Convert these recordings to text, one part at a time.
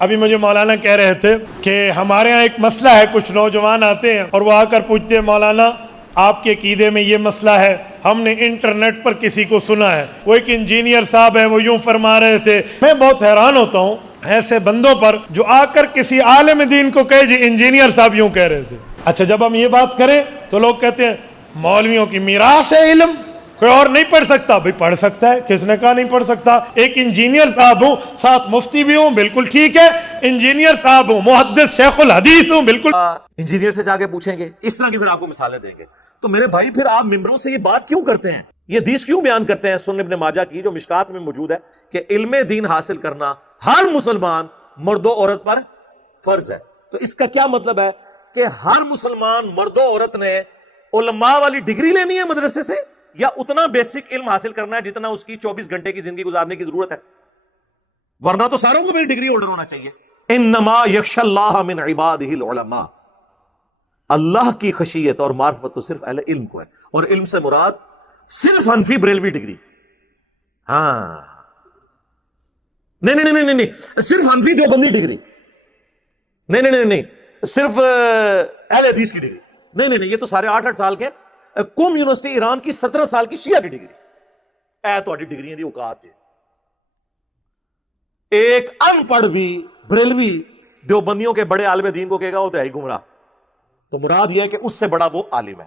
ابھی مجھے مولانا کہہ رہے تھے کہ ہمارے ہاں ایک مسئلہ ہے، کچھ نوجوان آتے ہیں اور وہ آ کر پوچھتے ہیں مولانا آپ کے عقیدے میں یہ مسئلہ ہے، ہم نے انٹرنیٹ پر کسی کو سنا ہے، وہ ایک انجینئر صاحب ہے، وہ یوں فرما رہے تھے۔ میں بہت حیران ہوتا ہوں ایسے بندوں پر جو آ کر کسی عالم دین کو کہے جی انجینئر صاحب یوں کہہ رہے تھے۔ اچھا جب ہم یہ بات کریں تو لوگ کہتے ہیں مولویوں کی میراث ہے علم، کوئی اور نہیں پڑھ سکتا۔ بھئی پڑھ سکتا ہے، کس نے کہا نہیں پڑھ سکتا؟ ایک انجینئر صاحب ہوں، ساتھ مفتی بھی ہوں، بالکل ٹھیک ہے، انجینئر صاحب ہوں، محدث شیخ الحدیث ہوں، بالکل انجینئر سے جا کے پوچھیں گے، اس طرح کی پھر آپ کو مثالیں دیں گے۔ تو میرے بھائی پھر آپ ممبروں سے یہ بات کیوں کرتے ہیں، یہ حدیث کیوں بیان کرتے ہیں سنن ابن ماجہ کی جو مشکات میں موجود ہے کہ علم دین حاصل کرنا ہر مسلمان مرد و عورت پر فرض ہے؟ تو اس کا کیا مطلب ہے کہ ہر مسلمان مرد و عورت نے علماء والی ڈگری لینی ہے مدرسے سے، یا اتنا بیسک علم حاصل کرنا ہے جتنا اس کی 24 گھنٹے کی زندگی گزارنے کی ضرورت ہے؟ ورنہ تو ساروں کو بھی ڈگری ہولڈر ہونا چاہیے۔ انما یخشی اللہ من عبادہ العلماء، اللہ کی خشیت اور معرفت تو صرف اہل علم کو ہے، اور علم سے مراد صرف حنفی بریلوی ڈگری، ہاں نہیں صرف حنفی دیوبندی ڈگری، نہیں صرف اہل حدیث کی ڈگری، نہیں یہ تو سارے 8 سال کے قوم یونیورسٹی ایران کی 17 سال کی شیعہ کی ڈگری، اے تہاڈی ڈگریاں دی اوقات جی۔ ایک ان پڑھ بھی بریلوی دیوبندیوں کے بڑے عالم دین کو کہے گا وہ تو ہے ہی گمراہ، تو مراد یہ ہے کہ اس سے بڑا وہ عالم ہے،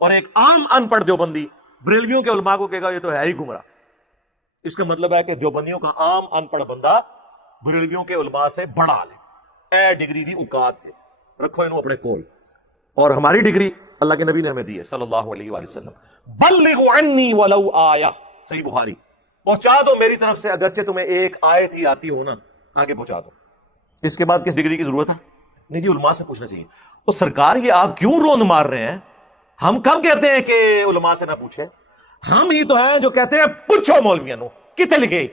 اور ایک عام ان پڑھ دیوبندی بریلویوں کے علماء کو کہے گا یہ تو ہے ہی گمراہ۔ اس کا مطلب ہے کہ دیوبندیوں کا عام ان پڑھ بندہ بریلویوں کے علماء سے بڑا عالم، اے ڈگری دی اوقات سے رکھو انہوں اپنے کول۔ اور ہماری ڈگری اللہ کے نبی نے ہمیں دی ہے صلی اللہ علیہ وآلہ وسلم، بلغوا عنی ولو آیہ، صحیح بخاری، پہنچا دو میری طرف سے اگرچہ تمہیں ایک آیت ہی آتی ہو نا، آگے پہنچا دو۔ اس کے بعد کس ڈگری کی ضرورت ہے؟ نہیں جی علماء سے پوچھنا چاہیے۔ تو سرکار یہ آپ کیوں روند مار رہے ہیں؟ ہم کب کہتے ہیں کہ علماء سے نہ پوچھیں؟ ہم ہی تو ہیں جو کہتے ہیں پوچھو مولویوں نو کتے لکھے،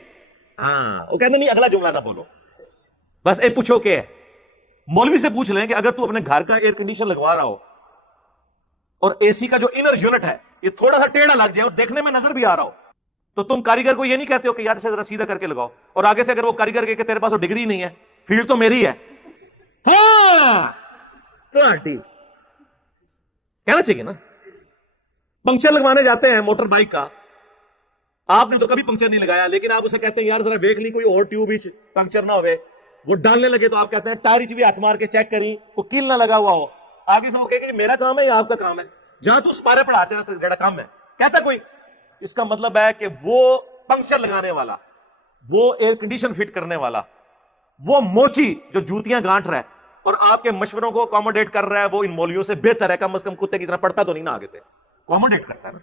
ہاں وہ کہتے نہیں اگلا جملہ نہ بولو، بس اے پوچھو کہ مولوی سے پوچھ لیں کہ اگر تو اپنے گھر کا ایئر کنڈیشن لگوا رہا ہو اور اے سی کا جو انر یونٹ ہے یہ تھوڑا سا ٹیڑھا لگ جائے اور دیکھنے میں نظر بھی آ رہا ہو، تو تم کاریگر کو یہ نہیں کہتے ہو کہ یار اسے ذرا سیدھا کر کے لگاؤ، اور آگے سے اگر وہ کاریگر کہ تیرے پاس وہ ڈگری نہیں ہے، فیلڈ تو میری ہے، ہاں کہنا چاہیے نا۔ پنکچر لگوانے جاتے ہیں موٹر بائک کا، آپ نے تو کبھی پنکچر نہیں لگایا، لیکن آپ اسے کہتے ہیں یار ذرا دیکھ لی کوئی اور ٹیوب ہی پنکچر نہ ہوئے، وہ ڈالنے لگے تو آپ کہتے ہیں ٹائر بھی ہاتھ مار کے چیک کری وہ کیل نہ لگا ہوا ہو، آگے سے وہ کہے کہ میرا کام ہے یا آپ کا کام ہے، جہاں تو اس بارے پڑھاتے رہتے جڑا کام ہے کہتا کوئی۔ اس کا مطلب ہے کہ وہ پنکچر لگانے والا، وہ ایئر کنڈیشن فٹ کرنے والا، وہ موچی جو جوتیاں گانٹ رہا ہے اور آپ کے مشوروں کو اکوموڈیٹ کر رہا ہے، وہ ان مولویوں سے بہتر ہے، کم از کم کتے کی طرح پڑھتا تو نہیں نا، آگے سے اکوموڈیٹ کرتا ہے نا،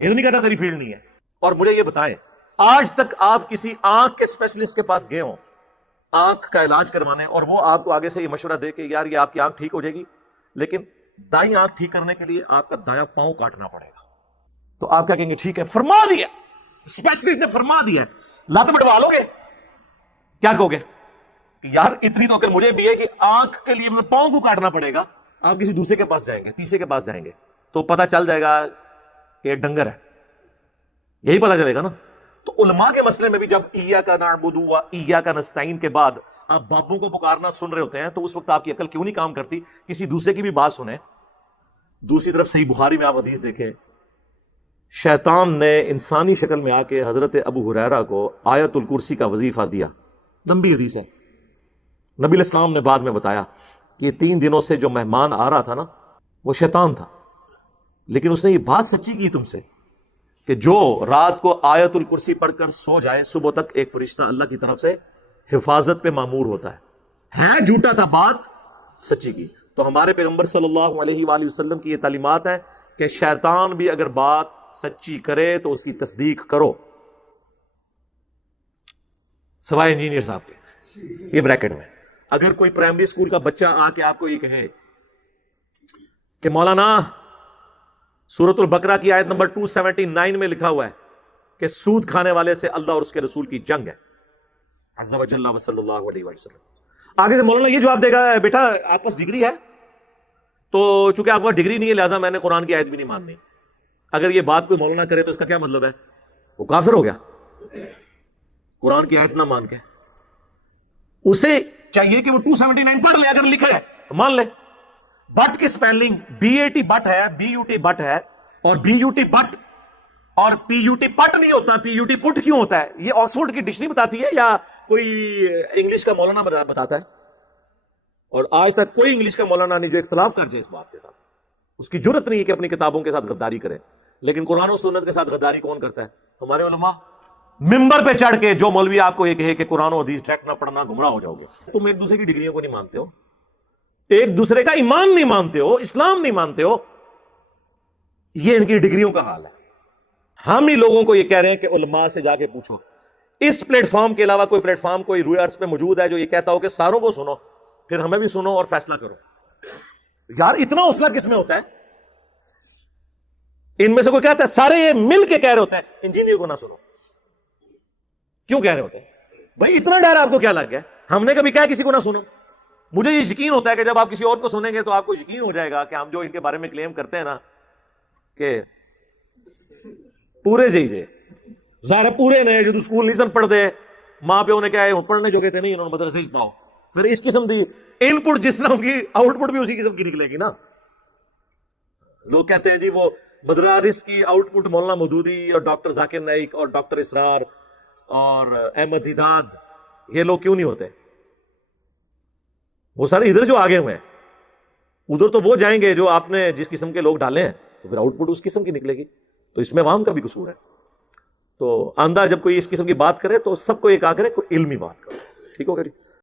یہ تو نہیں کہتا تیری فیلڈ نہیں ہے۔ اور مجھے یہ بتائیں آج تک آپ کسی آنکھ کے اسپیشلسٹ کے پاس گئے ہوں آنکھ کا علاج کروانے، اور وہ آپ کو آگے سے یہ مشورہ دے کہ یار یہ آپ کی آنکھ ٹھیک ہو جائے گی، لیکن دائیں آنکھ ٹھیک کرنے کے لیے آپ کا دایاں پاؤں کاٹنا پڑے گا، تو آپ کیا کہیں گے ٹھیک ہے فرما دیا، اسپیشلسٹ نے فرما دیا، لت بڑھوا لو گے؟ کیا کہو گے کہ یار اتنی تو اگر مجھے بھی ہے کہ آنکھ کے لیے مطلب پاؤں کو کاٹنا پڑے گا، آپ کسی دوسرے کے پاس جائیں گے، تیسرے کے پاس جائیں گے تو پتہ چل جائے گا کہ یہ ڈنگر ہے، یہی پتہ چلے گا نا۔ تو علماء کے مسئلے میں بھی جب ایاک نعبد و ایاک نستعین کے بعد آپ باپوں کو پکارنا سن رہے ہوتے ہیں تو اس وقت آپ کی عقل کیوں نہیں کام کرتی؟ کسی دوسرے کی بھی بات سنیں۔ دوسری طرف صحیح بخاری میں آپ حدیث دیکھیں، شیطان نے انسانی شکل میں آ کے حضرت ابو ہریرہ کو آیت الکرسی کا وظیفہ دیا، لمبی حدیث ہے۔ نبی علیہ السلام نے بعد میں بتایا کہ یہ 3 دنوں سے جو مہمان آ رہا تھا نا وہ شیطان تھا، لیکن اس نے یہ بات سچی کی تم سے کہ جو رات کو آیت الکرسی پڑھ کر سو جائے صبح تک ایک فرشتہ اللہ کی طرف سے حفاظت پہ مامور ہوتا ہے جھوٹا تھا بات سچی کی۔ تو ہمارے پیغمبر صلی اللہ علیہ وآلہ وسلم کی یہ تعلیمات ہیں کہ شیطان بھی اگر بات سچی کرے تو اس کی تصدیق کرو، سوائے انجینئر صاحب کے۔ یہ بریکٹ میں اگر کوئی پرائمری اسکول کا بچہ آ کے آپ کو یہ کہے کہ مولانا سورۃ البقرہ کی آیت نمبر 279 میں لکھا ہوا ہے کہ سود کھانے والے سے اللہ اور اس کے رسول کی جنگ ہے، عز و جل و صلی اللہ علیہ وسلم، آگے سے مولانا یہ جواب دے گا بیٹا آپ پاس ڈگری ہے تو چونکہ آپ کو ڈگری نہیں ہے لہٰذا میں نے قرآن کی آیت بھی نہیں ماننی۔ اگر یہ بات کوئی مولانا کرے تو اس کا کیا مطلب ہے؟ وہ کافر ہو گیا قرآن کی آیت نہ مان کے۔ اسے چاہیے کہ وہ 279 پڑھ لے اگر لکھا ہے مان لے. بٹ کی سپیلنگ BAT بٹ ہے, BUT بٹ ہے, اور BUT بٹ اور PUT پٹ نہیں ہوتا, PUT پٹ کیوں ہوتا ہے؟ یہ آکسفورڈ کی ڈکشنری بتاتی ہے یا کوئی انگلش کا مولانا بتاتا ہے؟ اور آج تک کوئی انگلش کا مولانا نہیں جو اختلاف کر جائے اس بات کے ساتھ. اس کی جرت نہیں ہے کہ اپنی کتابوں کے ساتھ غداری کرے. لیکن قرآن و سنت کے ساتھ غداری کون کرتا ہے؟ ہمارے علماء. ممبر پہ چڑھ کے جو مولوی آپ کو یہ کہے کہ قرآن و حدیث ڈائریکٹ نہ پڑھنا گمراہ ہو جاؤ گے. تم ایک دوسرے کی ڈگریوں کو نہیں مانتے ہو, ایک دوسرے کا ایمان نہیں مانتے ہو, اسلام نہیں مانتے ہو. یہ ان کی ڈگریوں کا حال ہے. ہم ہی لوگوں کو یہ کہہ رہے ہیں کہ علماء سے جا کے پوچھو. اس پلیٹ فارم کے علاوہ کوئی پلیٹ فارم کوئی روئے ارض پہ موجود ہے جو یہ کہتا ہو کہ ساروں کو سنو پھر ہمیں بھی سنو اور فیصلہ کرو؟ یار اتنا حوصلہ کس میں ہوتا ہے؟ ان میں سے کوئی کہتا ہے سارے یہ مل کے کہہ رہے ہوتے ہیں انجینئر کو نہ سنو. کیوں کہہ رہے ہوتے ہیں بھائی؟ اتنا ڈر آپ کو کیا لگ گیا؟ ہم نے کبھی کہا کسی کو نہ سنو؟ مجھے یہ یقین ہوتا ہے کہ جب آپ کسی اور کو سنیں گے تو آپ کو یقین ہو جائے گا کہ ہم جو ان کے بارے میں کلیم کرتے ہیں نا کہ پورے جی ظاہر پورے نے جو اسکول نہیں سن پڑھتے, ماں پیو نے کیا پڑھنے جو کہتے نہیں انہوں نے مدرسے پاؤ, پھر اس قسم دی ان پٹ جس طرح کی آؤٹ پٹ بھی اسی قسم کی نکلے گی نا. لوگ کہتے ہیں جی وہ مدارس کی آؤٹ پٹ مولانا مودودی اور ڈاکٹر ذاکر نائک اور ڈاکٹر اسرار اور احمد دیداد یہ لوگ کیوں نہیں ہوتے؟ وہ سارے ادھر جو آگے ہوئے ہیں, ادھر تو وہ جائیں گے جو آپ نے جس قسم کے لوگ ڈالے ہیں, تو پھر آؤٹ پٹ اس قسم کی نکلے گی. تو اس میں عوام کا بھی قصور ہے. تو آندہ جب کوئی اس قسم کی بات کرے تو سب کو ایک آ کرے کوئی علمی بات کرو. ٹھیک ہوگا جی.